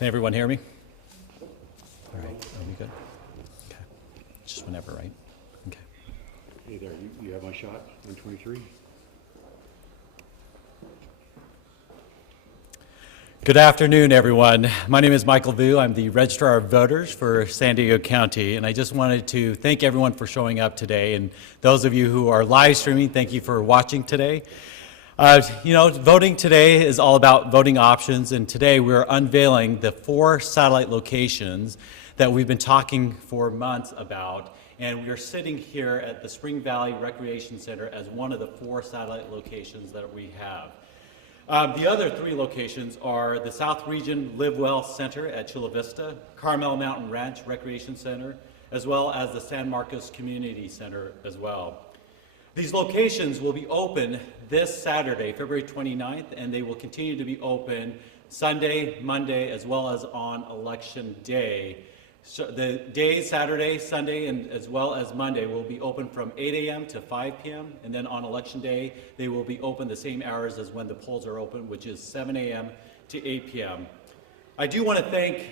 Can everyone hear me? All right, are we good? Okay, just whenever, right? Okay. Hey there, you have my shot, 123. Good afternoon, everyone. My name is Michael Vu. I'm the Registrar of Voters for San Diego County, and I just wanted to thank everyone for showing up today. And those of you who are live streaming, thank you for watching today. Voting today is all about voting options, and today we're unveiling the 4 satellite locations that we've been talking for months about, and we are sitting here at the Spring Valley Recreation Center as one of the 4 satellite locations that we have. The other 3 locations are the South Region Live Well Center at Chula Vista, Carmel Mountain Ranch Recreation Center, as well as the San Marcos Community Center as well. These locations will be open this Saturday, February 29th, and they will continue to be open Sunday, Monday, as well as on Election Day. So the days, Saturday, Sunday, and as well as Monday, will be open from 8 a.m. to 5 p.m. And then on Election Day, they will be open the same hours as when the polls are open, which is 7 a.m. to 8 p.m. I do want to thank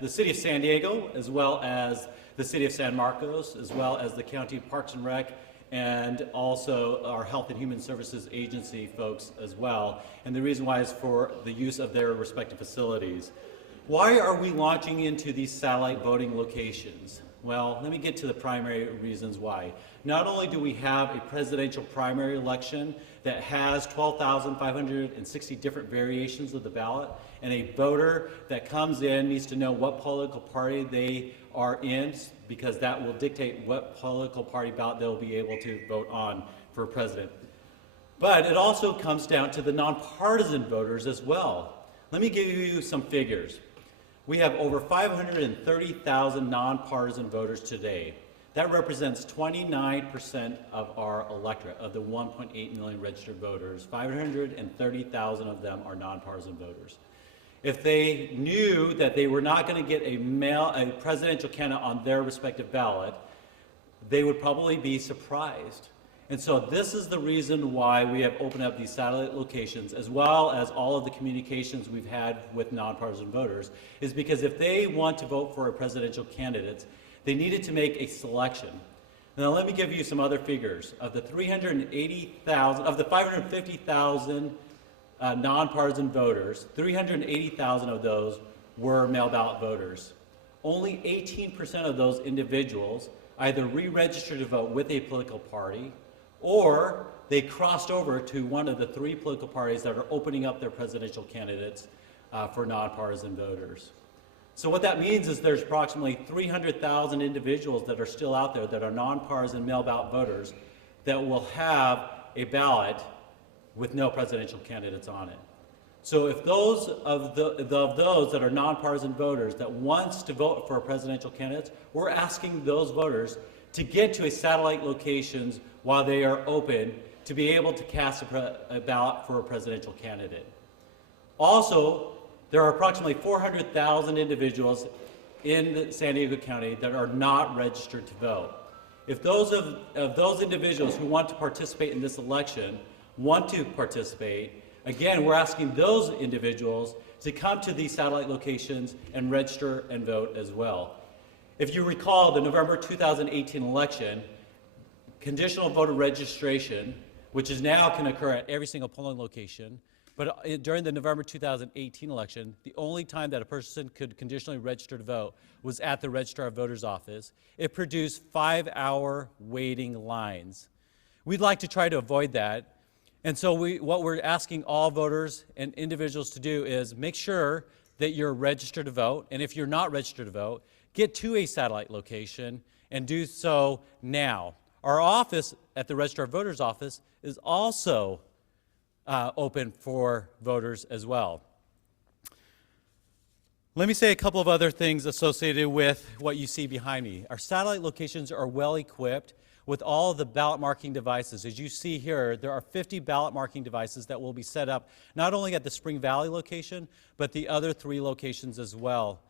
the City of San Diego, as well as the City of San Marcos, as well as the County Parks and Rec, and also our Health and Human Services Agency folks as well. And the reason why is for the use of their respective facilities. Why are we launching into these satellite voting locations? Well, let me get to the primary reasons why. Not only do we have a presidential primary election that has 12,560 different variations of the ballot, and a voter that comes in needs to know what political party they are in, because that will dictate what political party ballot they'll be able to vote on for president. But it also comes down to the nonpartisan voters as well. Let me give you some figures. We have over 530,000 nonpartisan voters today. That represents 29% of our electorate, of the 1.8 million registered voters. 530,000 of them are nonpartisan voters. If they knew that they were not going to get a presidential candidate on their respective ballot, they would probably be surprised. And so this is the reason why we have opened up these satellite locations, as well as all of the communications we've had with nonpartisan voters, is because if they want to vote for a presidential candidate, they needed to make a selection. Now let me give you some other figures. Of the 380,000, of the 550,000 nonpartisan voters, 380,000 of those were mail ballot voters. Only 18% of those individuals either re-registered to vote with a political party, or they crossed over to one of the 3 political parties that are opening up their presidential candidates for nonpartisan voters. So what that means is there's approximately 300,000 individuals that are still out there that are nonpartisan mail ballot voters that will have a ballot with no presidential candidates on it. So if those of those that are nonpartisan voters that wants to vote for a presidential candidate, we're asking those voters to get to a satellite locations while they are open to be able to cast a ballot for a presidential candidate. Also, there are approximately 400,000 individuals in San Diego County that are not registered to vote. If those of those individuals who want to participate in this election want to participate, again, we're asking those individuals to come to these satellite locations and register and vote as well. If you recall the November 2018 election, conditional voter registration, which is now can occur at every single polling location, but during the November 2018 election, the only time that a person could conditionally register to vote was at the Registrar of Voters office. It produced 5-hour waiting lines. We'd like to try to avoid that. And so what we're asking all voters and individuals to do is make sure that you're registered to vote. And if you're not registered to vote, get to a satellite location and do so now. Our office at the Registrar of Voters office is also open for voters as well. Let me say a couple of other things associated with what you see behind me. Our satellite locations are well equipped with all of the ballot marking devices. As you see here, there are 50 ballot marking devices that will be set up not only at the Spring Valley location, but the other 3 locations as well.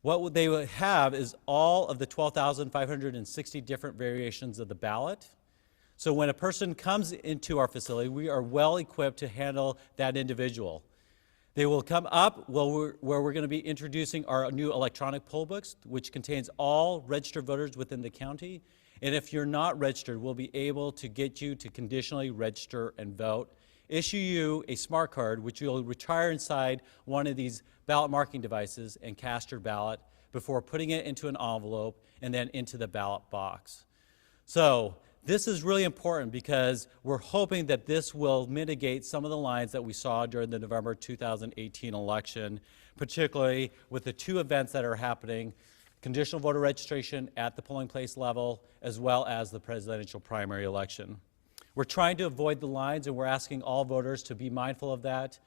What they would have is all of the 12,560 different variations of the ballot. So when a person comes into our facility, we are well equipped to handle that individual. They will come up where we're going to be introducing our new electronic poll books, which contains all registered voters within the county. And if you're not registered, we'll be able to get you to conditionally register and vote, issue you a smart card, which you'll retire inside one of these ballot marking devices and cast your ballot before putting it into an envelope and then into the ballot box. So this is really important because we're hoping that this will mitigate some of the lines that we saw during the November 2018 election, particularly with the two events that are happening, conditional voter registration at the polling place level, as well as the presidential primary election. We're trying to avoid the lines, and we're asking all voters to be mindful of that.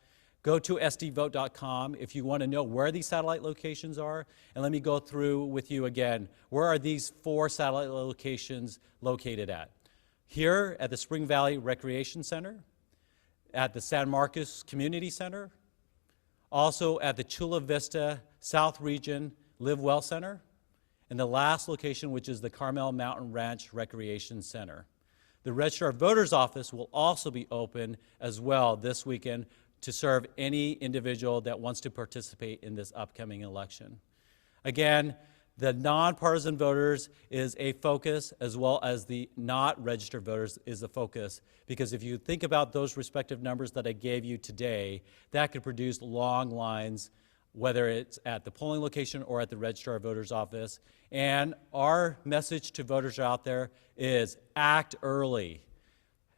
Go to sdvote.com if you want to know where these satellite locations are. And let me go through with you again. Where are these 4 satellite locations located at? Here at the Spring Valley Recreation Center, at the San Marcos Community Center, also at the Chula Vista South Region Live Well Center, and the last location, which is the Carmel Mountain Ranch Recreation Center. The Registrar of Voters office will also be open as well this weekend to serve any individual that wants to participate in this upcoming election. Again, the nonpartisan voters is a focus, as well as the not registered voters is a focus, because if you think about those respective numbers that I gave you today, that could produce long lines, whether it's at the polling location or at the Registrar of Voters office. And our message to voters out there is act early.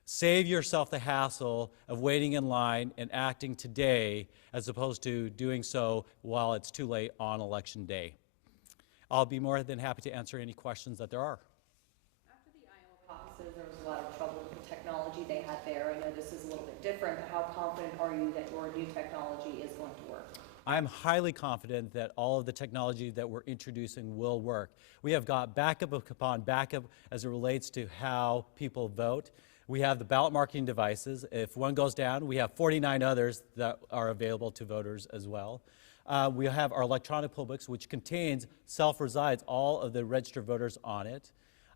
Save yourself the hassle of waiting in line and acting today as opposed to doing so while it's too late on election day. I'll be more than happy to answer any questions that there are. After the Iowa caucuses, there was a lot of trouble with the technology they had there. I know this is a little bit different, but how confident are you that your new technology is going to work? I'm highly confident that all of the technology that we're introducing will work. We have got backup upon backup as it relates to how people vote. We have the ballot marking devices. If one goes down, we have 49 others that are available to voters as well. We have our electronic poll books, which contains, self-resides all of the registered voters on it.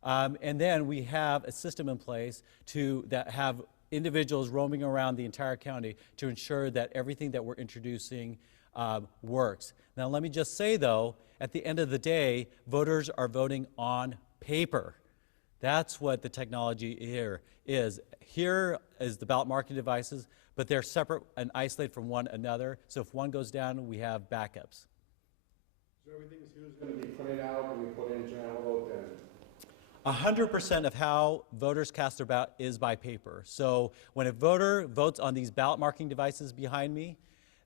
And then we have a system in place that have individuals roaming around the entire county to ensure that everything that we're introducing works. Now, let me just say, though, at the end of the day, voters are voting on paper. That's what the technology here is. Here is the ballot marking devices, but they're separate and isolated from one another. So if one goes down, we have backups. So everything is going to be printed out and we put into an envelope and 100% of how voters cast their ballot is by paper. So when a voter votes on these ballot marking devices behind me,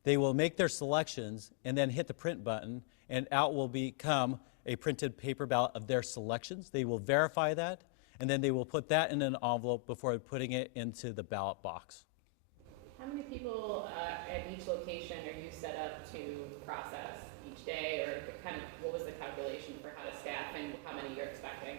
they will make their selections and then hit the print button, and out will become a printed paper ballot of their selections. They will verify that, and then they will put that in an envelope before putting it into the ballot box. How many people at each location are you set up to process each day, or kind of what was the calculation for how to staff and how many you're expecting?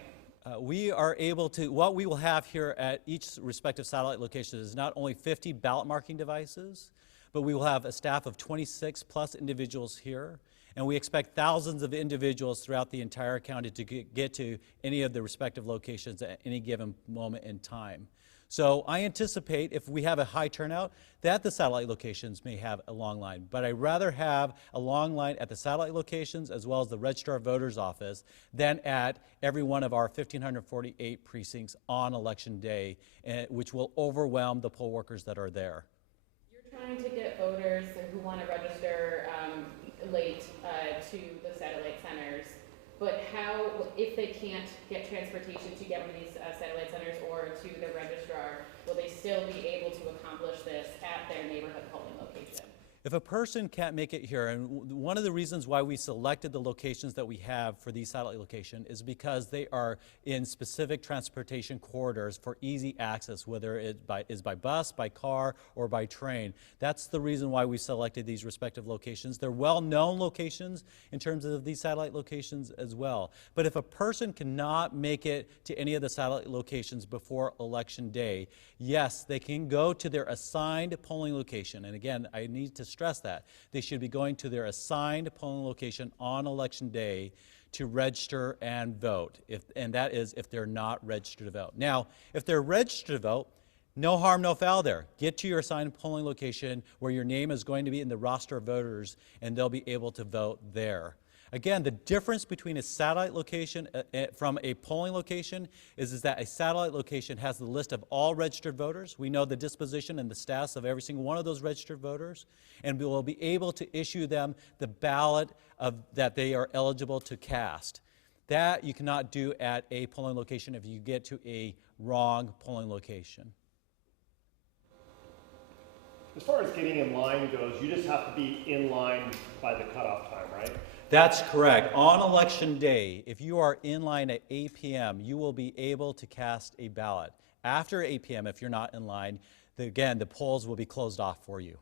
We are able to, what we will have here at each respective satellite location is not only 50 ballot marking devices, but we will have a staff of 26 plus individuals here, and we expect thousands of individuals throughout the entire county to get to any of the respective locations at any given moment in time. So I anticipate if we have a high turnout that the satellite locations may have a long line, but I'd rather have a long line at the satellite locations as well as the Registrar of Voters office than at every one of our 1,548 precincts on election day, which will overwhelm the poll workers that are there. Trying to get voters who want to register late to the satellite centers, but how, if they can't get transportation to get one of these satellite centers or to the registrar, will they still be able to accomplish this at their neighborhood polling location? If a person can't make it here, and one of the reasons why we selected the locations that we have for these satellite locations is because they are in specific transportation corridors for easy access, whether it is by bus, by car, or by train. That's the reason why we selected these respective locations. They're well-known locations in terms of these satellite locations as well. But if a person cannot make it to any of the satellite locations before Election Day, yes, they can go to their assigned polling location. And again, I need to stress that they should be going to their assigned polling location on Election Day to register and vote, and that is if they're not registered to vote. Now, if they're registered to vote, No harm, no foul there. Get to your assigned polling location where your name is going to be in the roster of voters, and they'll be able to vote there. Again, the difference between a satellite location from a polling location is that a satellite location has the list of all registered voters. We know the disposition and the status of every single one of those registered voters, and we will be able to issue them the ballot that they are eligible to cast. That you cannot do at a polling location if you get to a wrong polling location. As far as getting in line goes, you just have to be in line by the cutoff time, right? That's correct. On election day, if you are in line at 8 p.m., you will be able to cast a ballot. After 8 p.m., if you're not in line, again, the polls will be closed off for you.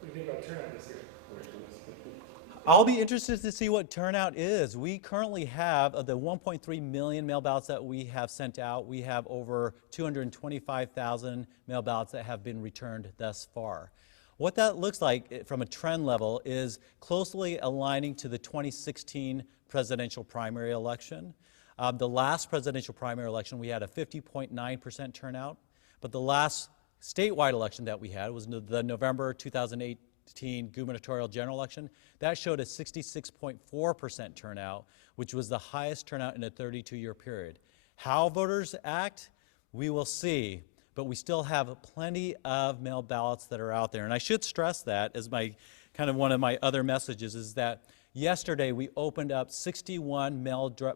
What do you think about turnout this year? I'll be interested to see what turnout is. We currently have, of the 1.3 million mail ballots that we have sent out, we have over 225,000 mail ballots that have been returned thus far. What that looks like from a trend level is closely aligning to the 2016 presidential primary election. The last presidential primary election, we had a 50.9% turnout, but the last statewide election that we had was the November 2018 gubernatorial general election. That showed a 66.4% turnout, which was the highest turnout in a 32-year period. How voters act, we will see. But we still have plenty of mail ballots that are out there. And I should stress that as my kind of one of my other messages is that yesterday we opened up 61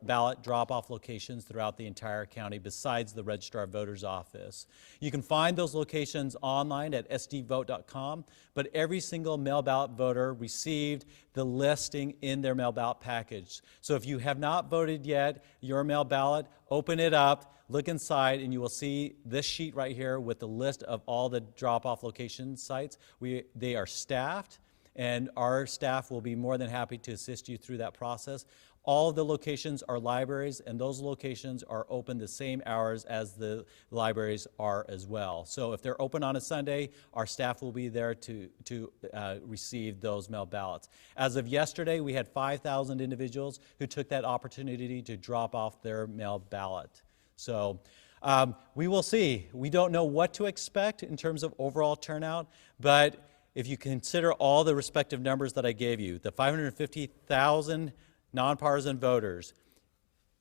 ballot drop-off locations throughout the entire county besides the Registrar of Voters office. You can find those locations online at sdvote.com, but every single mail ballot voter received the listing in their mail ballot package. So if you have not voted yet, your mail ballot, open it up, look inside, and you will see this sheet right here with the list of all the drop-off location sites. They are staffed, and our staff will be more than happy to assist you through that process. All of the locations are libraries, and those locations are open the same hours as the libraries are as well. So if they're open on a Sunday, our staff will be there to receive those mail ballots. As of yesterday, we had 5,000 individuals who took that opportunity to drop off their mail ballot. So we will see. We don't know what to expect in terms of overall turnout, but if you consider all the respective numbers that I gave you, the 550,000 nonpartisan voters,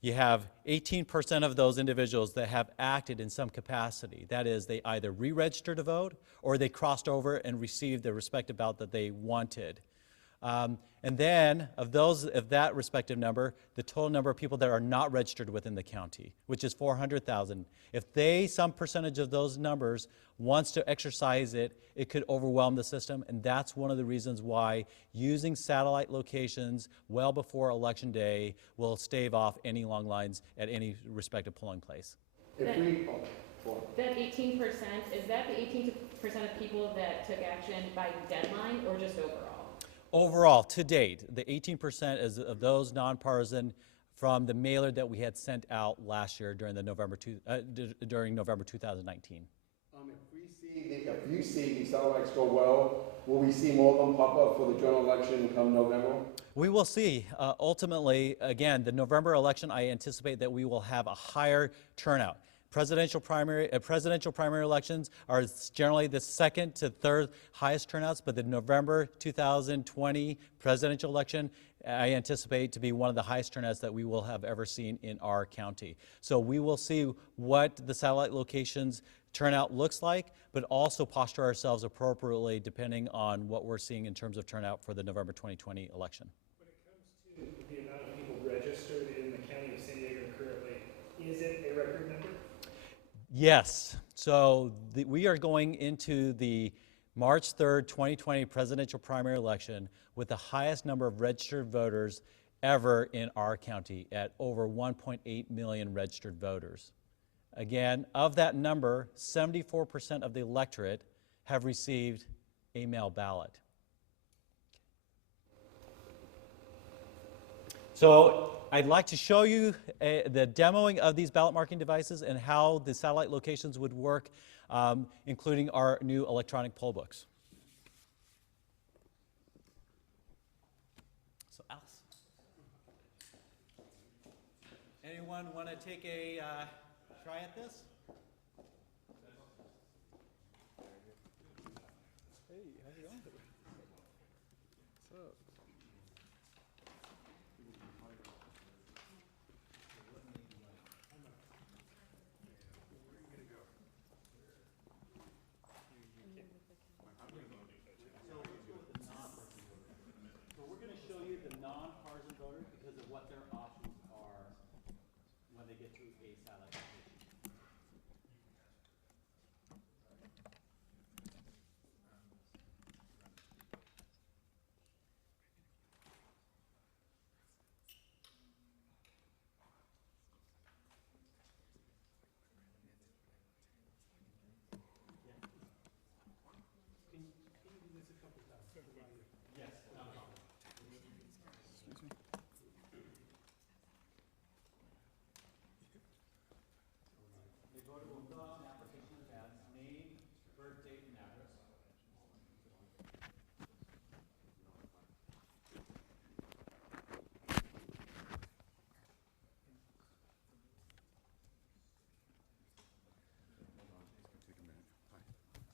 you have 18% of those individuals that have acted in some capacity. That is, they either re-registered to vote or they crossed over and received the respective ballot that they wanted. And then, of that respective number, the total number of people that are not registered within the county, which is 400,000. If some percentage of those numbers wants to exercise it, it could overwhelm the system, and that's one of the reasons why using satellite locations well before Election Day will stave off any long lines at any respective polling place. If we, That 18%, is that the 18% of people that took action by deadline or just overall? Overall, to date, the 18% is of those nonpartisan from the mailer that we had sent out last year during November 2019. if you see these satellites go well, will we see more of them pop up for the general election come November? We will see. Ultimately, again, the November election, I anticipate that we will have a higher turnout. Presidential primary elections are generally the second to third highest turnouts, but the November 2020 presidential election, I anticipate to be one of the highest turnouts that we will have ever seen in our county. So we will see what the satellite locations turnout looks like, but also posture ourselves appropriately depending on what we're seeing in terms of turnout for the November 2020 election. When it comes to the amount of people registered in the county of San Diego currently, is it a record number? Yes. So we are going into the March 3rd, 2020 presidential primary election with the highest number of registered voters ever in our county at over 1.8 million registered voters. Again, of that number, 74% of the electorate have received a mail ballot. So I'd like to show you the demoing of these ballot marking devices and how the satellite locations would work, including our new electronic poll books. So Alice, anyone want to take a try at this? Hey, how's it going? What's up? So we're going to show you the non-partisan voters because of what their options are when they get to a satellite location. Yes, not a problem. The voter will fill out an application with ads, name, birth date, and address. Take a minute. Hi.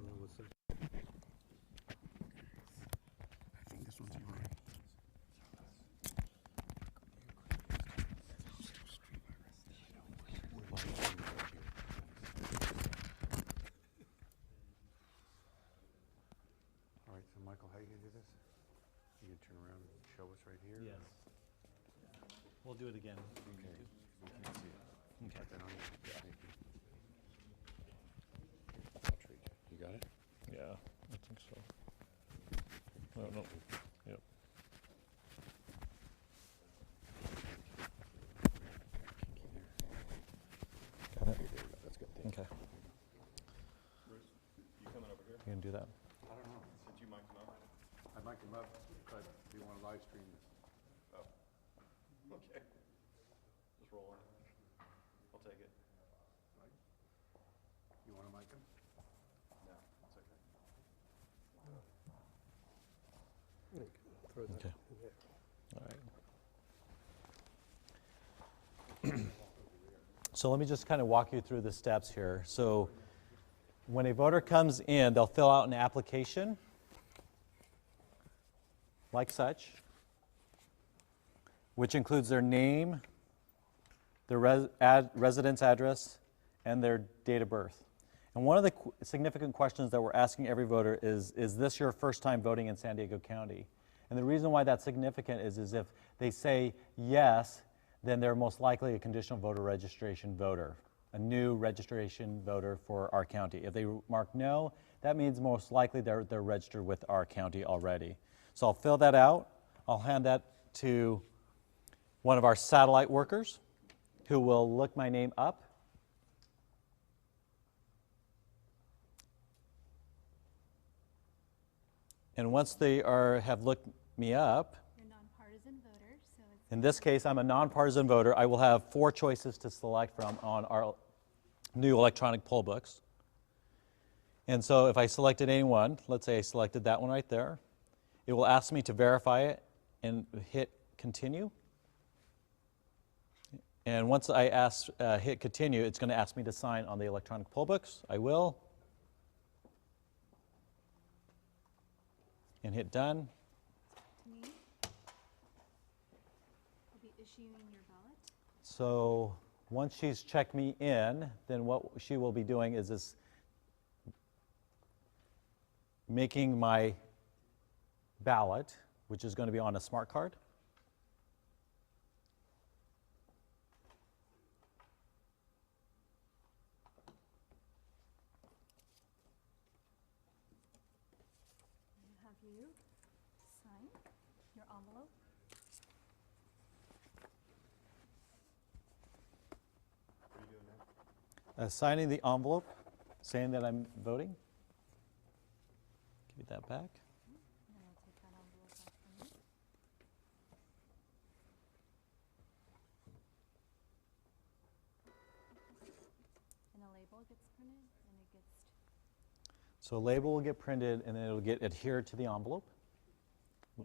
Man, what you guys doing? I think this one's mine. All right, so Michael, how you gonna do this? You can turn around and show us right here? Yes. We'll do it again. Okay, we can't see it. Okay. Put that on you. Thank you. I'll trade you. You got it? Yeah, I think so. No, no, yep. Got it? Okay, there you go. That's good. Thank you. Okay. Bruce, you coming over here? You gonna do that? I don't know. Did you mic them up? I'd like him up, but do you want to live stream this? Oh. Okay. Just roll on. I'll take it. Right? You want to mic him? No, it's okay. Okay. All right. So let me just kind of walk you through the steps here. So when a voter comes in, they'll fill out an application like such, which includes their name, their residence address, and their date of birth. And one of the significant questions that we're asking every voter is this your first time voting in San Diego County? And the reason why that's significant is if they say yes, then they're most likely a conditional voter registration voter, a new registration voter for our county. If they mark no, that means most likely they're registered with our county already. So I'll fill that out. I'll hand that to one of our satellite workers who will look my name up. And once they have looked me up, You're nonpartisan voter, so it's in this case, I'm a nonpartisan voter. I will have 4 choices to select from on our new electronic poll books. And so if I selected any one, let's say I selected that one right there, it will ask me to verify it and hit continue. And once I hit continue, it's going to ask me to sign on the electronic poll books. I will. And hit done. to me. I'll be issuing your ballot. So once she's checked me in, then what she will be doing is making my ballot, which is going to be on a smart card. I have you sign your envelope. What are you doing now? Signing the envelope, saying that I'm voting. Give me that back. And then I'll take that envelope off from you. So a label will get printed, and then it'll get adhered to the envelope. I'm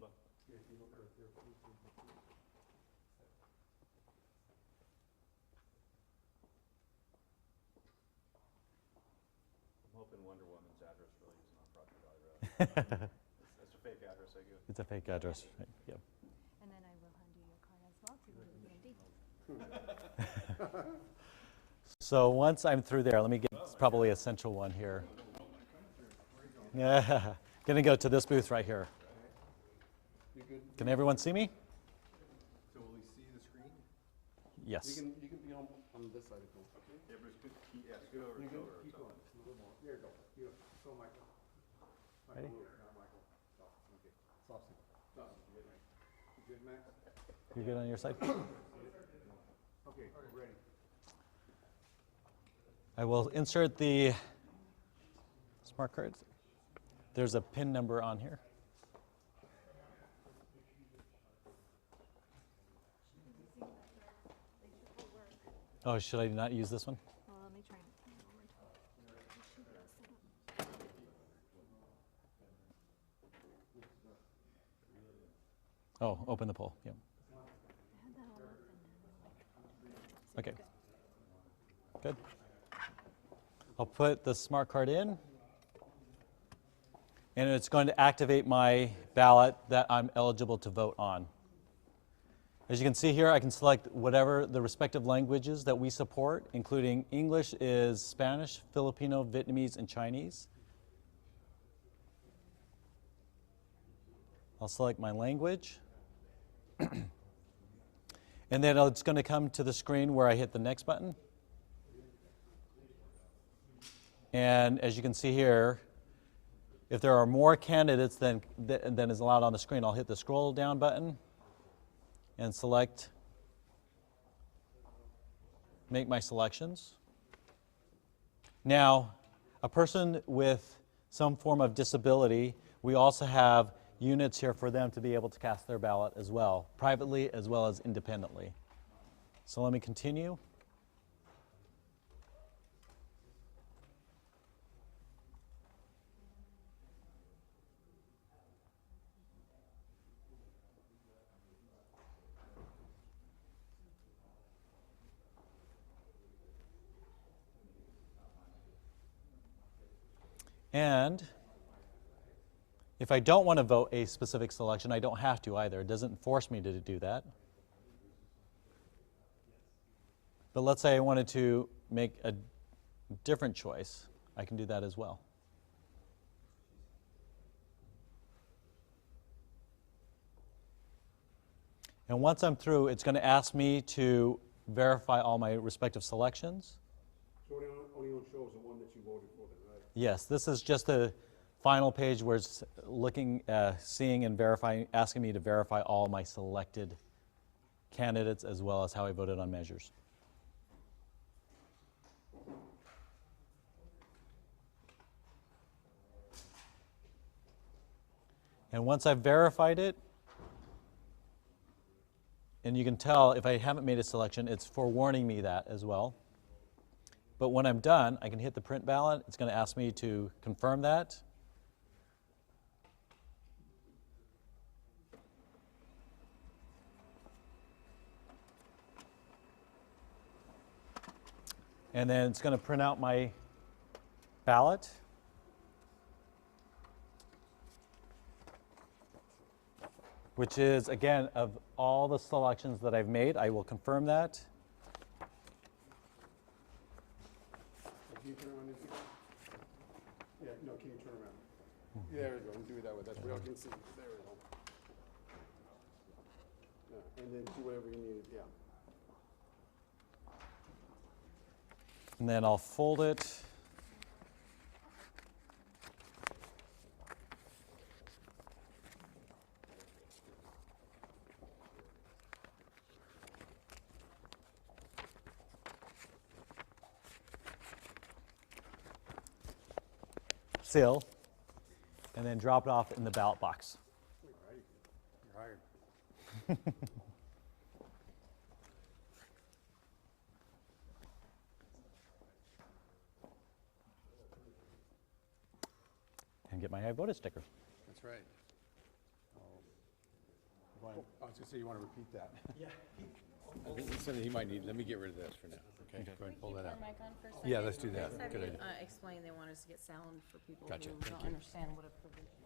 hoping Wonder Woman's address really is not Project address. That's a fake address I give. It's a fake address. Right, yep. And then I will hand you your card as well to the DMD. So once I'm through there, let me get probably essential one here. Yeah, gonna go to this booth right here. You good? Can everyone see me? So will we see the screen? Yes. You can be on this side if you want. Okay. Yeah, Bruce, yeah, scoot over, You scoot can over. keep going. A little more. There you go. You go, Michael. Ready? Michael, not Michael. Stop. Okay. Saucy. Saucy. You good, Max? You good on your side? Okay, we're ready. I will insert the smart card. There's a PIN number on here. Oh, should I not use this one? Well, let me try it one more time. You should be all set up. Oh, open the poll. Yeah. I had that all up and then Okay. Good. I'll put the smart card in, and it's going to activate my ballot that I'm eligible to vote on. As you can see here, I can select whatever the respective languages that we support, including English is Spanish, Filipino, Vietnamese, and Chinese. I'll select my language. And then it's going to come to the screen where I hit the next button. And as you can see here, if there are more candidates than is allowed on the screen, I'll hit the scroll down button and select, make my selections. Now, a person with some form of disability, we also have units here for them to be able to cast their ballot as well, privately as well as independently. So let me continue. And if I don't want to vote a specific selection, I don't have to either. It doesn't force me to do that. But let's say I wanted to make a different choice. I can do that as well. And once I'm through, it's going to ask me to verify all my respective selections. So it only shows the one that you voted for then, right? Yes, this is just the final page where it's looking, seeing and verifying, asking me to verify all my selected candidates as well as how I voted on measures. And once I've verified it, and you can tell if I haven't made a selection, it's forewarning me that as well. But when I'm done, I can hit the print ballot. It's going to ask me to confirm that. And then it's going to print out my ballot. Which is, again, of all the selections that I've made. I will confirm that. Can you turn around this again? Yeah, no, can you turn around? There we go, and do it that way, that's what I can see. There we go. Yeah, and then do whatever you need, yeah. And then I'll fold it. Seal, and then drop it off in the ballot box. You're hired. and get my I voted sticker. That's right. I was gonna say, you wanna repeat that? Yeah. I think it's something he might need, let me get rid of this for now, okay? Go ahead and pull that out. Mic on for a second? Yeah, let's do that. Let's have Good you idea. explain, they want us to get sound for people Gotcha, who thank don't you. understand what a provisional